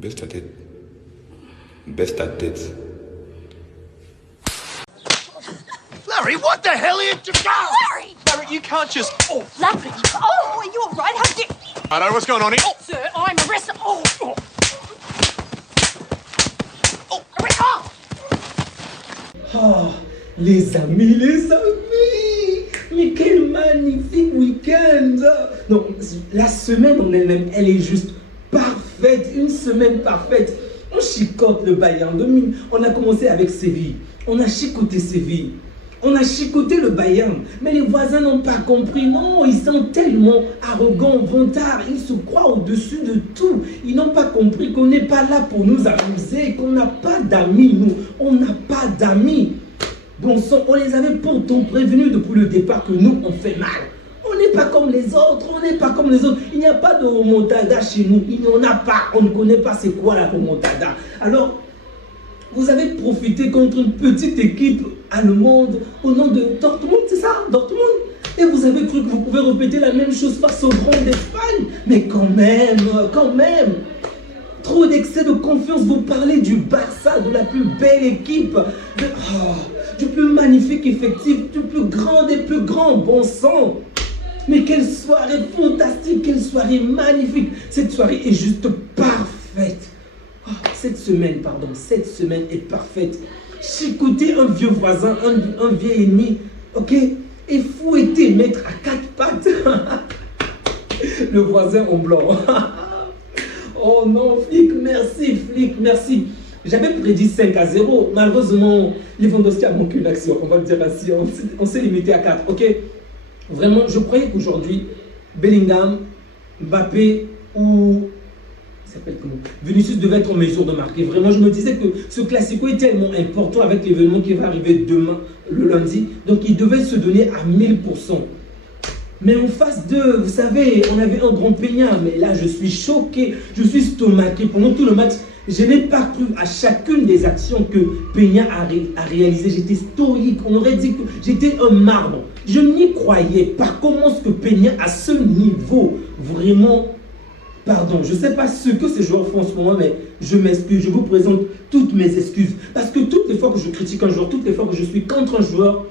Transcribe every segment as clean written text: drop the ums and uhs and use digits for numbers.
Baisse ta tête. Baisse ta tête. Larry, what the hell are you doing? Larry! Larry, you can't just... Oh, Larry! Oh, are you all right? How did... I don't know what's going on here. Oh, Sir, I'm arrested. Oh! oh. Oh, les amis, mais quel magnifique week-end. Non, la semaine en elle-même, elle est juste parfaite, une semaine parfaite. On chicote le Bayern de Munich. On a commencé avec Séville, on a chicoté Séville, on a chicoté le Bayern, mais les voisins n'ont pas compris. Non, ils sont tellement arrogants, vantards, ils se croient au-dessus de tout. Ils n'ont pas compris qu'on n'est pas là pour nous amuser, qu'on n'a pas d'amis, nous. On n'a pas d'amis. Bon sang, on les avait pourtant prévenus depuis le départ que nous, on fait mal. On n'est pas comme les autres, on n'est pas comme les autres. Il n'y a pas de remontada chez nous, il n'y en a pas. On ne connaît pas c'est quoi la remontada. Alors, vous avez profité contre une petite équipe allemande au nom de Dortmund, c'est ça, Dortmund. Et vous avez cru que vous pouvez répéter la même chose face aux grands d'Espagne. Mais quand même. Trop d'excès de confiance, vous parlez du Barça, de la plus belle équipe, du plus magnifique effectif, du plus grand des plus grands, bon sang. Mais quelle soirée fantastique, quelle soirée magnifique. Cette soirée est juste parfaite. Oh, cette semaine est parfaite. Chicoter un vieux voisin, un vieil ennemi, ok, et fouetter, mettre à quatre pattes le voisin en blanc. Oh non, flic, merci. J'avais prédit 5-0. Malheureusement, Lewandowski a manqué une action. On va le dire ainsi. On s'est limité à 4. Ok. Vraiment, je croyais qu'aujourd'hui, Bellingham, Mbappé ou Vinicius devait être en mesure de marquer. Vraiment, je me disais que ce classico est tellement important avec l'événement qui va arriver demain, le lundi. Donc, il devait se donner à 1000%. Mais en face d'eux, vous savez, on avait un grand Peña. Mais là, je suis choqué, je suis stomaqué. Pendant tout le match, je n'ai pas cru à chacune des actions que Peña a réalisées. J'étais stoïque, on aurait dit que j'étais un marbre. Je n'y croyais pas. Comment est-ce que Peña, à ce niveau, vraiment... Pardon, je ne sais pas ce que ces joueurs font en ce moment, mais je m'excuse, je vous présente toutes mes excuses. Parce que toutes les fois que je critique un joueur, toutes les fois que je suis contre un joueur,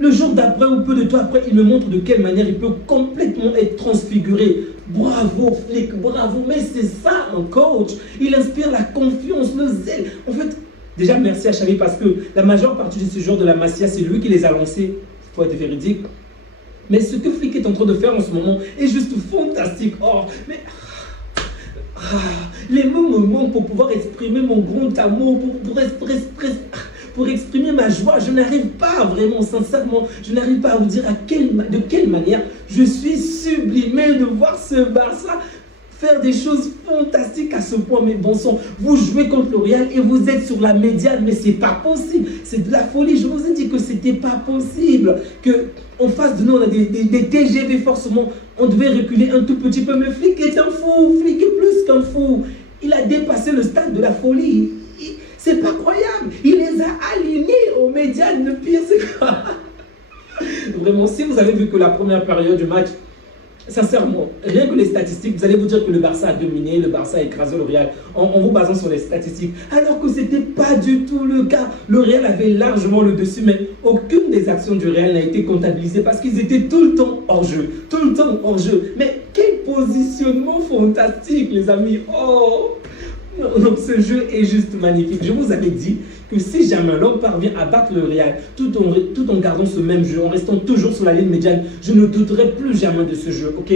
le jour d'après ou peu de temps après, il me montre de quelle manière il peut complètement être transfiguré. Bravo, flic, bravo. Mais c'est ça un coach. Il inspire la confiance, le zèle. En fait, déjà merci à Xavi parce que la majeure partie de ces joueurs de la Masia, c'est lui qui les a lancés. Il faut être véridique. Mais ce que Flick est en train de faire en ce moment est juste fantastique. Oh, mais... les mots me manquent pour pouvoir exprimer mon grand amour, pour exprimer ma joie. Je n'arrive pas vraiment, sincèrement, je n'arrive pas à vous dire de quelle manière je suis sublimé de voir ce Barça faire des choses fantastiques à ce point. Mais bon sang, vous jouez contre le Real et vous êtes sur la médiane, mais c'est pas possible, c'est de la folie. Je vous ai dit que c'était pas possible, que en face de nous on a des TGV forcément, on devait reculer un tout petit peu, mais Flick est un fou, Flick est plus qu'un fou, il a dépassé le stade de la folie. C'est pas croyable, il les a alignés aux médianes. Le pire c'est quoi? Vraiment, si vous avez vu que la première période du match, sincèrement, rien que les statistiques, vous allez vous dire que le Barça a dominé, le Barça a écrasé le Real en vous basant sur les statistiques. Alors que ce n'était pas du tout le cas. Le Real avait largement le dessus, mais aucune des actions du Real n'a été comptabilisée parce qu'ils étaient tout le temps hors jeu. Tout le temps hors jeu. Mais quel positionnement fantastique, les amis. Oh! Non, ce jeu est juste magnifique. Je vous avais dit que si jamais l'homme parvient à battre le Real tout en gardant ce même jeu, en restant toujours sur la ligne médiane, je ne douterai plus jamais de ce jeu, ok?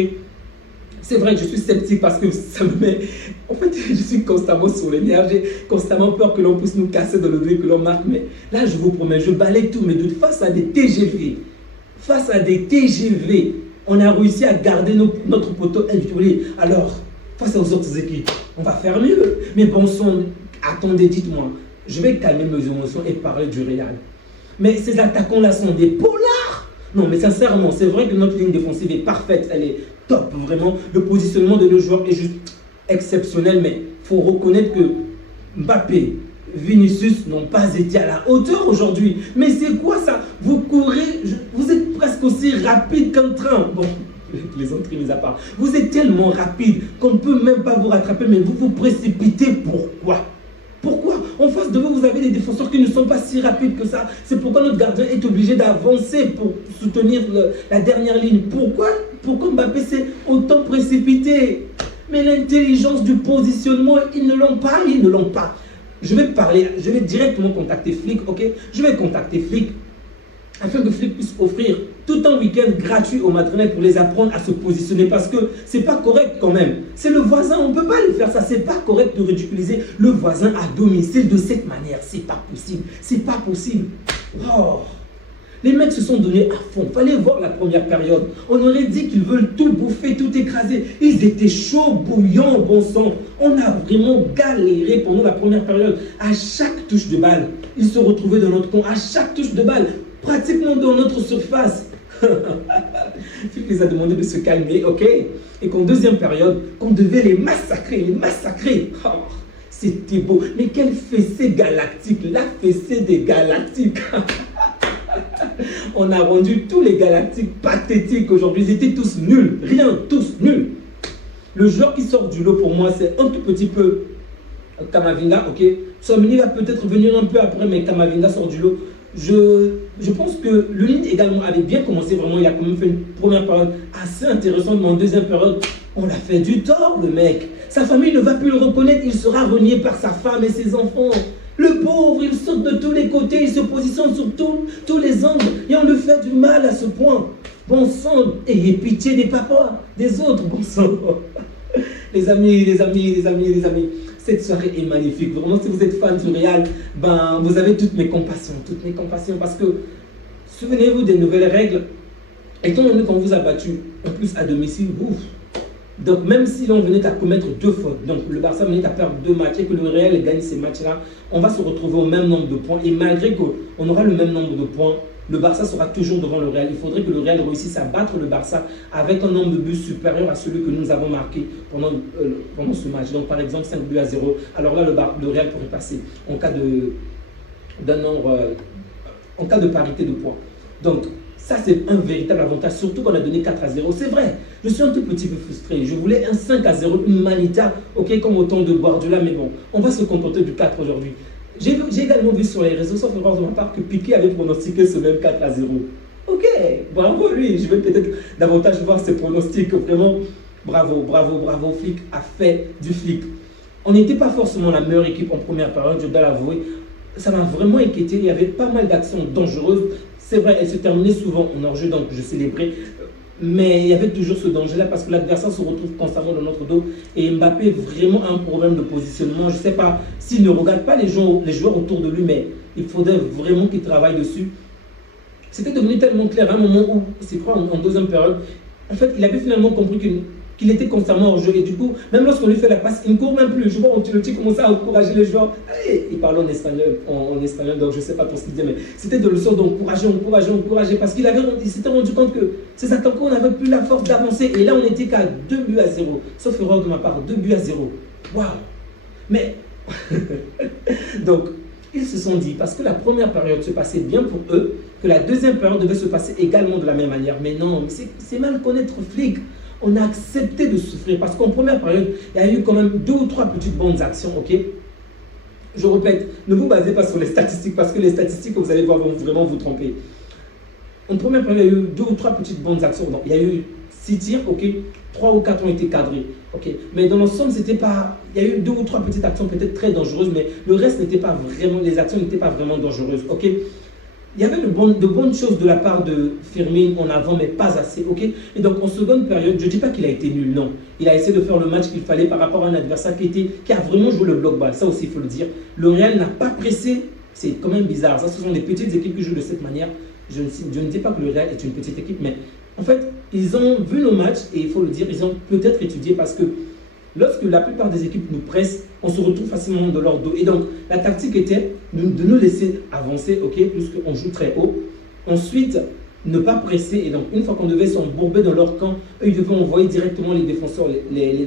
C'est vrai que je suis sceptique parce que ça me met... En fait, je suis constamment sur les nerfs, j'ai constamment peur que l'on puisse nous casser dans le dos et que l'on marque. Mais là, je vous promets, je balaye tous mes doutes face à des TGV. Face à des TGV, on a réussi à garder notre poteau individuel. Alors, face aux autres équipes, on va faire mieux. Mais bon sang, attendez, dites-moi, je vais calmer mes émotions et parler du Real. Mais ces attaquants-là sont des polars. Non, mais sincèrement, c'est vrai que notre ligne défensive est parfaite, elle est top, vraiment. Le positionnement de nos joueurs est juste exceptionnel, mais il faut reconnaître que Mbappé, Vinicius n'ont pas été à la hauteur aujourd'hui. Mais c'est quoi ça? Vous courez, vous êtes presque aussi rapide qu'un train. Bon, plaisanteries mis à part. Vous êtes tellement rapide qu'on ne peut même pas vous rattraper, mais vous vous précipitez. Pourquoi? Pourquoi? En face de vous, vous avez des défenseurs qui ne sont pas si rapides que ça. C'est pourquoi notre gardien est obligé d'avancer pour soutenir la dernière ligne. Pourquoi Mbappé s'est autant précipité? Mais l'intelligence du positionnement, ils ne l'ont pas, ils ne l'ont pas. Je vais directement contacter Flick, ok? Je vais contacter Flick afin que Flick puisse offrir tout un week-end gratuit aux Madrilènes pour les apprendre à se positionner, parce que c'est pas correct quand même. C'est le voisin, on ne peut pas lui faire ça. C'est pas correct de ridiculiser le voisin à domicile de cette manière. C'est pas possible. C'est pas possible. Oh. Les mecs se sont donnés à fond. Fallait voir la première période. On aurait dit qu'ils veulent tout bouffer, tout écraser. Ils étaient chauds, bouillants, bon sang. On a vraiment galéré pendant la première période. À chaque touche de balle, ils se retrouvaient dans notre camp. À chaque touche de balle, pratiquement dans notre surface. Il les a demandé de se calmer, ok? Et qu'en deuxième période, qu'on devait les massacrer, Oh, c'était beau. Mais quel fessée galactique, la fessée des galactiques. On a rendu tous les galactiques pathétiques aujourd'hui. Ils étaient tous nuls, rien, tous nuls. Le joueur qui sort du lot pour moi, c'est un tout petit peu Kamavinga, ok? Somni va peut-être venir un peu après, mais Kamavinga sort du lot. Je pense que le Lille également avait bien commencé, vraiment, il a quand même fait une première période assez intéressante, mais en deuxième période, on l'a fait du tort, le mec. Sa famille ne va plus le reconnaître, il sera renié par sa femme et ses enfants. Le pauvre, il saute de tous les côtés, il se positionne sur tous les angles, et on lui fait du mal à ce point. Bon sang, ayez pitié des papas, des autres, bon sang. Les amis, cette soirée est magnifique. Vraiment, si vous êtes fan du Real, ben, vous avez toutes mes compassions, parce que souvenez-vous des nouvelles règles. Étant donné qu'on vous a battu, en plus à domicile, ouf. Donc même si l'on venait à commettre 2 fautes, donc le Barça venait à perdre 2 matchs et que le Real gagne ces matchs-là, on va se retrouver au même nombre de points. Et malgré qu'on aura le même nombre de points, le Barça sera toujours devant le Real. Il faudrait que le Real réussisse à battre le Barça avec un nombre de buts supérieur à celui que nous avons marqué pendant ce match. Donc par exemple 5 buts à 0. Alors là, le Real pourrait passer en cas de parité de points. Donc ça, c'est un véritable avantage, surtout qu'on a donné 4 à 0. C'est vrai, je suis un tout petit peu frustré. Je voulais un 5 à 0, une manita, ok, comme au temps de Guardiola, mais bon, on va se contenter du 4 aujourd'hui. J'ai également vu sur les réseaux, sauf erreur de ma part, que Piqué avait pronostiqué ce même 4 à 0. Ok, bravo lui, je vais peut-être davantage voir ses pronostics. Vraiment, bravo, Flick a fait du Flick. On n'était pas forcément la meilleure équipe en première période, je dois l'avouer. Ça m'a vraiment inquiété, il y avait pas mal d'actions dangereuses. C'est vrai, elles se terminaient souvent en hors-jeu, donc je célébrais. Mais il y avait toujours ce danger-là parce que l'adversaire se retrouve constamment dans notre dos. Et Mbappé vraiment a un problème de positionnement. Je ne sais pas s'il ne regarde pas les joueurs autour de lui, mais il faudrait vraiment qu'il travaille dessus. C'était devenu tellement clair à un moment où, c'est quoi, en deuxième période, en fait, il avait finalement compris qu'il était constamment hors jeu. Et du coup, même lorsqu'on lui fait la passe, il ne court même plus. Je vois Ancelotti commençait à encourager les joueurs. Allez, il parlait en espagnol, donc je ne sais pas trop ce qu'il disait, mais c'était de le sort d'encourager, parce qu'il s'était rendu compte que ces attaquants n'avaient plus la force d'avancer. Et là, on n'était qu'à 2 buts à 0. Sauf erreur de ma part, 2 buts à 0. Waouh! Mais, donc, ils se sont dit, parce que la première période se passait bien pour eux, que la deuxième période devait se passer également de la même manière. Mais non, c'est mal connaître Flick. On a accepté de souffrir parce qu'en première période, il y a eu quand même 2 ou 3 petites bonnes actions, ok? Je répète, ne vous basez pas sur les statistiques parce que les statistiques, vous allez voir, vont vraiment vous tromper. En première période, il y a eu 2 ou 3 petites bonnes actions. Donc, il y a eu 6 tirs, ok? 3 ou 4 ont été cadrés, ok? Mais dans l'ensemble, c'était pas... Il y a eu 2 ou 3 petites actions peut-être très dangereuses, mais le reste n'était pas vraiment... Les actions n'étaient pas vraiment dangereuses, ok? Il y avait de bonnes choses de la part de Firmine en avant, mais pas assez, ok? Et donc, en seconde période, je ne dis pas qu'il a été nul, non. Il a essayé de faire le match qu'il fallait par rapport à un adversaire qui a vraiment joué le bloc-ball. Ça aussi, il faut le dire. Le Real n'a pas pressé. C'est quand même bizarre. Ça, ce sont des petites équipes qui jouent de cette manière. Je ne dis pas que le Real est une petite équipe, mais en fait, ils ont vu nos matchs et il faut le dire, ils ont peut-être étudié parce que lorsque la plupart des équipes nous pressent, on se retrouve facilement de leur dos. Et donc, la tactique était de nous laisser avancer, ok, puisqu'on joue très haut. Ensuite, ne pas presser. Et donc, une fois qu'on devait s'embourber dans leur camp, eux, ils devaient envoyer directement les défenseurs,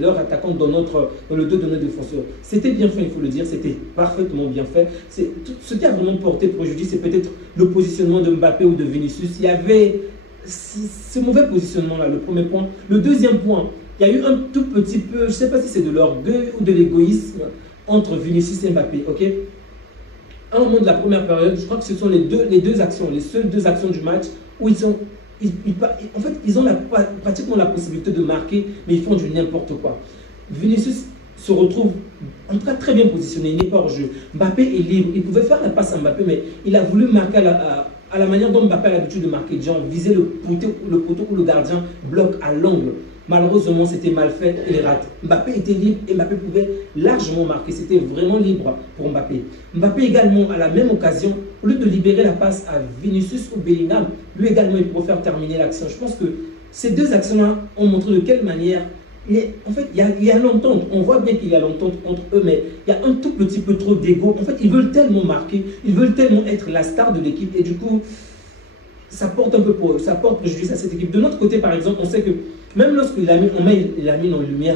leurs attaquants dans le dos de nos défenseurs. C'était bien fait, il faut le dire. C'était parfaitement bien fait. Ce qui a vraiment porté préjudice, c'est peut-être le positionnement de Mbappé ou de Vinicius. Il y avait ce mauvais positionnement-là, le premier point. Le deuxième point, il y a eu un tout petit peu, je ne sais pas si c'est de l'orgueil ou de l'égoïsme entre Vinicius et Mbappé, ok? À un moment de la première période, je crois que ce sont les deux actions, les seules deux actions du match où ils ont pratiquement la possibilité de marquer, mais ils font du n'importe quoi. Vinicius se retrouve en tout cas très bien positionné, il n'est pas hors jeu. Mbappé est libre, il pouvait faire la passe à Mbappé, mais il a voulu marquer à la manière dont Mbappé a l'habitude de marquer, genre viser le poteau où le gardien bloque à l'angle. Malheureusement, c'était mal fait, il rate. Mbappé était libre et Mbappé pouvait largement marquer. C'était vraiment libre pour Mbappé. Mbappé également, à la même occasion, au lieu de libérer la passe à Vinicius ou Bellingham, lui également, il pourrait faire terminer l'action. Je pense que ces deux actions-là ont montré de quelle manière, en fait, il y a l'entente. On voit bien qu'il y a l'entente entre eux, mais il y a un tout petit peu trop d'ego. En fait, ils veulent tellement marquer, ils veulent tellement être la star de l'équipe et du coup, ça porte préjudice à cette équipe. De notre côté, par exemple, on sait que même lorsqu'il a mis en lumière,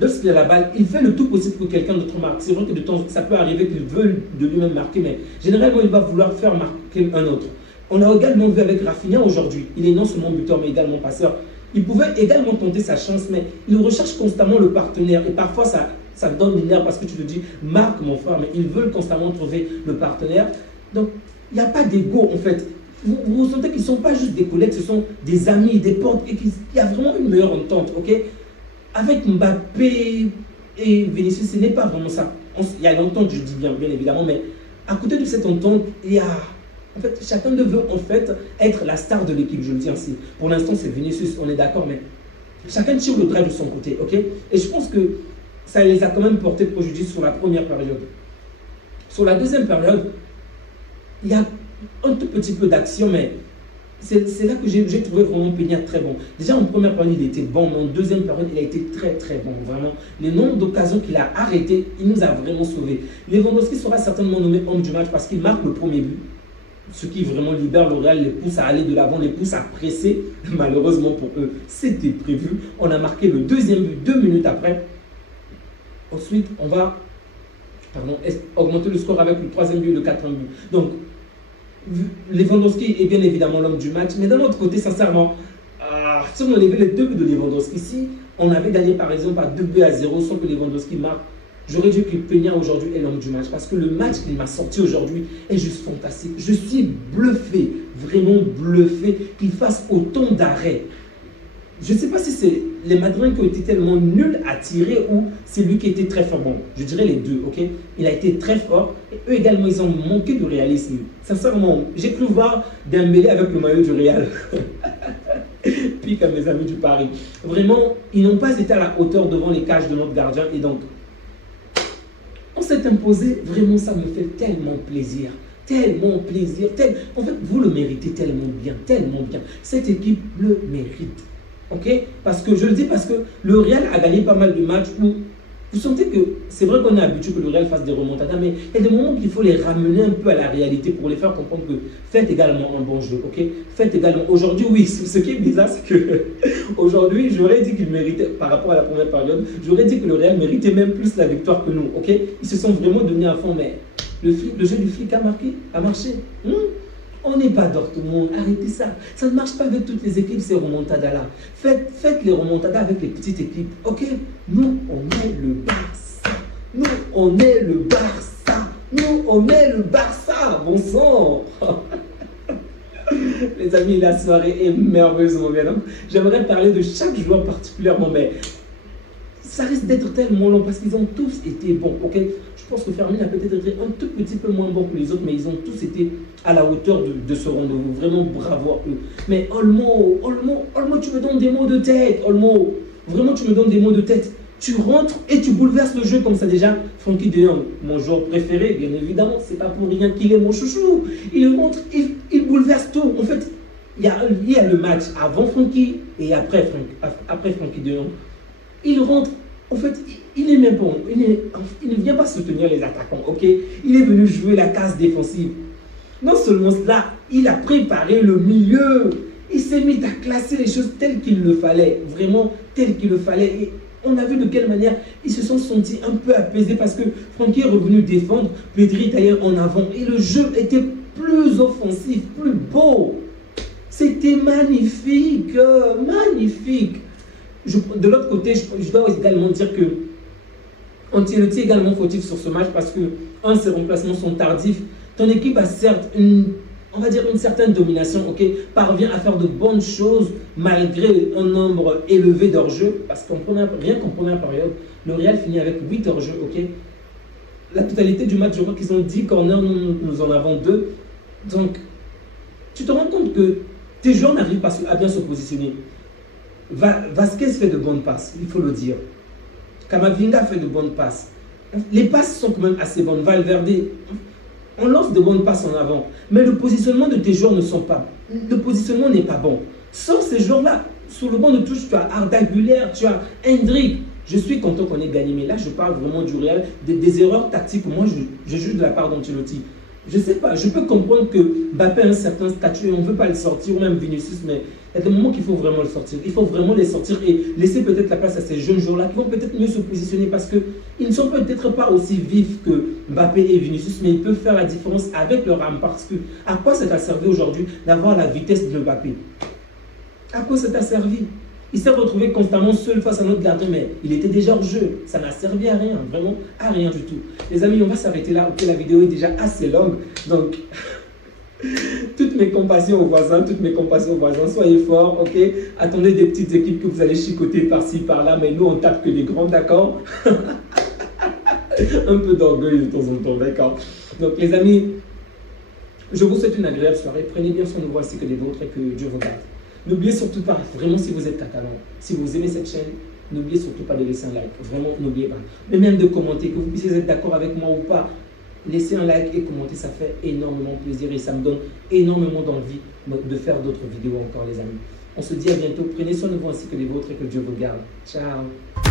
lorsqu'il a la balle, il fait le tout possible pour que quelqu'un d'autre marque. C'est vrai que de temps ça peut arriver qu'il veuille de lui-même marquer, mais généralement, il va vouloir faire marquer un autre. On a également vu avec Rafinha aujourd'hui, il est non seulement buteur, mais également passeur. Il pouvait également tenter sa chance, mais il recherche constamment le partenaire. Et parfois, ça donne une nerf parce que tu te dis, marque mon frère, mais ils veulent constamment trouver le partenaire. Donc, il n'y a pas d'ego en fait. Vous ressentez qu'ils ne sont pas juste des collègues, ce sont des amis, des potes, et qu'il y a vraiment une meilleure entente, ok? Avec Mbappé et Vinicius, ce n'est pas vraiment ça. Il y a l'entente, je dis bien évidemment, mais à côté de cette entente, il y a... En fait, chacun d'eux veut en fait être la star de l'équipe, je le dis ainsi. Pour l'instant, c'est Vinicius, on est d'accord, mais chacun tire le trait de son côté, ok? Et je pense que ça les a quand même porté préjudice sur la première période. Sur la deuxième période, il y a un tout petit peu d'action, mais c'est là que j'ai trouvé vraiment Peña très bon. Déjà en première période, il était bon, mais en deuxième période, il a été très très bon. Vraiment, les nombres d'occasions qu'il a arrêtées, il nous a vraiment sauvés. Lewandowski sera certainement nommé homme du match parce qu'il marque le premier but, ce qui vraiment libère le Real, les pousse à aller de l'avant, les pousse à presser. Malheureusement pour eux, c'était prévu. On a marqué le deuxième but 2 minutes après. Ensuite, on va augmenter le score avec le troisième but, le quatrième but. Donc, Lewandowski est bien évidemment l'homme du match, mais d'un autre côté, sincèrement, si on enlevait les 2 buts de Lewandowski, si on avait gagné par exemple à 2-0 sans que Lewandowski marque, j'aurais dit que Peña aujourd'hui est l'homme du match parce que le match qu'il m'a sorti aujourd'hui est juste fantastique. Je suis bluffé, vraiment bluffé qu'il fasse autant d'arrêts. Je ne sais pas si c'est les Madrilènes qui ont été tellement nuls à tirer ou c'est lui qui était très fort. Bon, je dirais les deux, ok? Il a été très fort et eux également, ils ont manqué de réalisme. Sincèrement, j'ai cru voir Dembélé avec le maillot du Real. Pique à mes amis du Paris. Vraiment, ils n'ont pas été à la hauteur devant les cages de notre gardien et donc, on s'est imposé. Vraiment, ça me fait tellement plaisir. Tellement plaisir. En fait, vous le méritez tellement bien, tellement bien. Cette équipe le mérite. Ok? Parce que je le dis parce que le Real a gagné pas mal de matchs où vous sentez que c'est vrai qu'on est habitué que le Real fasse des remontadas, mais il y a des moments qu'il faut les ramener un peu à la réalité pour les faire comprendre que faites également un bon jeu. Ok? Faites également. Aujourd'hui, oui, ce qui est bizarre, c'est que aujourd'hui, j'aurais dit qu'il méritait, par rapport à la première période, j'aurais dit que le Real méritait même plus la victoire que nous. Ok? Ils se sont vraiment donnés à fond, mais le jeu du flic a marché. On n'est pas Dortmund, arrêtez ça. Ça ne marche pas avec toutes les équipes, ces remontadas-là. Faites les remontadas avec les petites équipes, ok? Nous, on est le Barça. Nous, on est le Barça. Nous, on est le Barça. Bon sang. Les amis, la soirée est merveilleusement bien. J'aimerais parler de chaque joueur particulièrement, mais ça risque d'être tellement long parce qu'ils ont tous été bons, ok? Je pense que Fermin a peut-être été un tout petit peu moins bon que les autres, mais ils ont tous été à la hauteur de ce rendez-vous. Vraiment bravo à eux. Mais Olmo, tu me donnes des mots de tête. Olmo, vraiment, tu me donnes des mots de tête. Tu rentres et tu bouleverses le jeu comme ça déjà. Frenkie de Jong, mon joueur préféré, bien évidemment, c'est pas pour rien qu'il est mon chouchou. Il rentre, il bouleverse tout. En fait, il y a le match avant Frenkie et après Frenkie de Jong. Il rentre. En fait, il est même bon. Il ne vient pas soutenir les attaquants, ok? Il est venu jouer la case défensive. Non seulement cela, il a préparé le milieu. Il s'est mis à classer les choses telles qu'il le fallait. Vraiment, telles qu'il le fallait. Et on a vu de quelle manière ils se sont sentis un peu apaisés parce que Frenkie est revenu défendre. Pedri d'ailleurs en avant. Et le jeu était plus offensif, plus beau. C'était magnifique, magnifique. De l'autre côté, je dois également dire que Ancelotti est également fautif sur ce match parce que, ses remplacements sont tardifs. Ton équipe a certes on va dire une certaine domination, ok, parvient à faire de bonnes choses malgré un nombre élevé d'hors-jeu, parce rien qu'en première période, le Real finit avec 8 hors-jeu, ok. La totalité du match, je crois qu'ils ont 10 corners, nous en avons 2. Donc, tu te rends compte que tes joueurs n'arrivent pas à bien se positionner. Vasquez fait de bonnes passes, il faut le dire. Camavinga fait de bonnes passes. Les passes sont quand même assez bonnes. Valverde, on lance de bonnes passes en avant. Mais le positionnement de tes joueurs le positionnement n'est pas bon. Sans ces joueurs-là, sur le banc de touche, tu as Arda Güler, tu as Hendrik. Je suis content qu'on ait gagné. Mais là, je parle vraiment du Real, des erreurs tactiques. Moi, je juge de la part d'Ancelotti. Je ne sais pas, je peux comprendre que Mbappé a un certain statut et on ne veut pas le sortir, ou même Vinicius, mais il y a des moments qu'il faut vraiment le sortir. Il faut vraiment les sortir et laisser peut-être la place à ces jeunes joueurs-là qui vont peut-être mieux se positionner parce qu'ils ne sont peut-être pas aussi vifs que Mbappé et Vinicius, mais ils peuvent faire la différence avec leur âme. Parce que à quoi ça t'a servi aujourd'hui d'avoir la vitesse de Mbappé? À quoi ça t'a servi? Il s'est retrouvé constamment seul face à notre gardien, mais il était déjà hors jeu. Ça n'a servi à rien, vraiment à rien du tout. Les amis, on va s'arrêter là. Ok, la vidéo est déjà assez longue. Donc, toutes mes compassions aux voisins, soyez forts, ok? Attendez des petites équipes que vous allez chicoter par-ci, par-là, mais nous, on tape que des grands, d'accord? Un peu d'orgueil de temps en temps, d'accord? Donc, les amis, je vous souhaite une agréable soirée. Prenez bien soin de vous ainsi que des vôtres et que Dieu vous garde. N'oubliez surtout pas, vraiment si vous êtes catalan, si vous aimez cette chaîne, n'oubliez surtout pas de laisser un like, vraiment n'oubliez pas. Mais même de commenter, que vous puissiez être d'accord avec moi ou pas, laissez un like et commenter, ça fait énormément plaisir et ça me donne énormément d'envie de faire d'autres vidéos encore les amis. On se dit à bientôt, prenez soin de vous ainsi que des vôtres et que Dieu vous garde. Ciao.